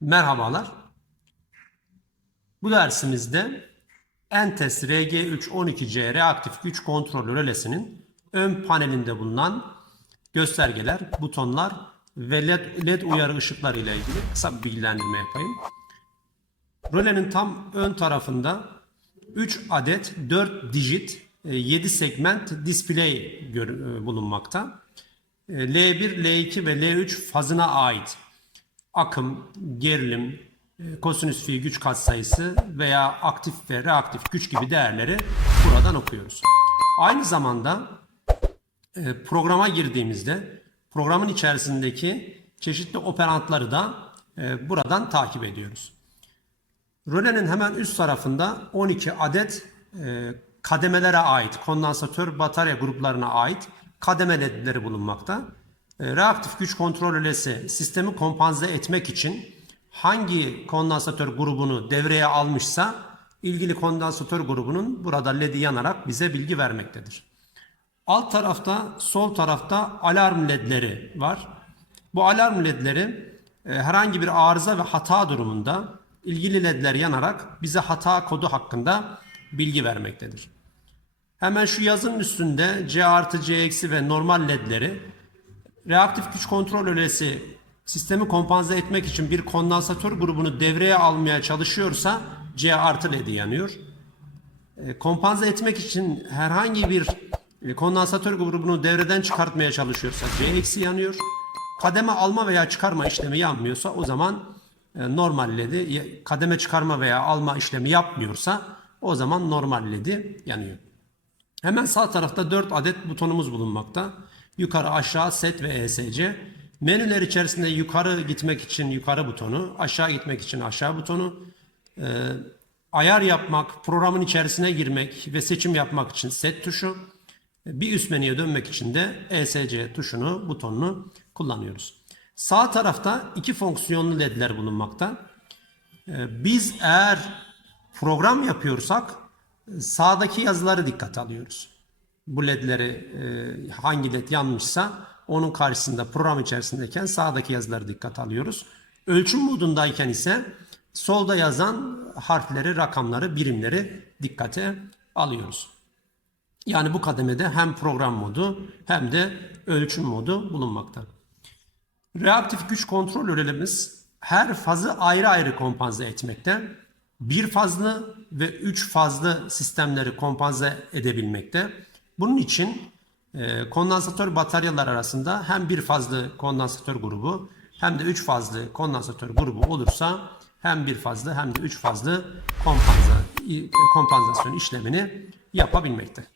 Merhabalar. Bu dersimizde Entes RG312C reaktif güç kontrol rölesinin ön panelinde bulunan göstergeler, butonlar ve LED, LED uyarı ışıkları ile ilgili kısa bir bilgilendirme yapayım. Rölenin tam ön tarafında 3 adet 4 dijit 7 segment display e, bulunmakta. E, L1, L2 ve L3 fazına ait akım, gerilim, e, kosinüs fi güç katsayısı veya aktif ve reaktif güç gibi değerleri buradan okuyoruz. Aynı zamanda e, programa girdiğimizde programın içerisindeki çeşitli operantları da e, buradan takip ediyoruz. Rölenin hemen üst tarafında 12 adet kademelere ait, kondansatör batarya gruplarına ait kademe ledleri bulunmakta. E, reaktif güç kontrol rölesi sistemi kompanze etmek için hangi kondansatör grubunu devreye almışsa ilgili kondansatör grubunun burada ledi yanarak bize bilgi vermektedir. Alt tarafta, sol tarafta alarm ledleri var. Bu alarm ledleri e, herhangi bir arıza ve hata durumunda ilgili ledler yanarak bize hata kodu hakkında bilgi vermektedir. Hemen şu yazının üstünde C artı C eksi ve normal ledleri reaktif güç kontrol rölesi sistemi kompanze etmek için bir kondansatör grubunu devreye almaya çalışıyorsa C artı ledi yanıyor. E, kompanze etmek için herhangi bir e, kondansatör grubunu devreden çıkartmaya çalışıyorsa C eksi yanıyor. Kademe alma veya çıkarma işlemi yanmıyorsa o zaman e, normal ledi kademe çıkarma veya alma işlemi yapmıyorsa o zaman normal ledi yanıyor. Hemen sağ tarafta 4 adet butonumuz bulunmakta. Yukarı aşağı set ve ESC. Menüler içerisinde yukarı gitmek için yukarı butonu, aşağı gitmek için aşağı butonu, e, ayar yapmak, programın içerisine girmek ve seçim yapmak için set tuşu, bir üst menüye dönmek için de ESC tuşunu, butonunu kullanıyoruz. Sağ tarafta iki fonksiyonlu ledler bulunmakta. Ee, Biz eğer program yapıyorsak e, sağdaki yazıları dikkate alıyoruz. Bu ledleri e, hangi led yanmışsa onun karşısında program içerisindeyken sağdaki yazıları dikkate alıyoruz. Ölçüm modundayken ise solda yazan harfleri, rakamları, birimleri dikkate alıyoruz. Yani bu kademede hem program modu hem de ölçüm modu bulunmakta. Reaktif güç kontrol rölemiz her fazı ayrı ayrı kompanze etmekte. Bir fazlı ve üç fazlı sistemleri kompanze edebilmekte. Bunun için e, kondansatör bataryalar arasında hem bir fazlı kondansatör grubu hem de üç fazlı kondansatör grubu olursa hem bir fazlı hem de üç fazlı kompanza, kompanzasyon işlemini yapabilmekte.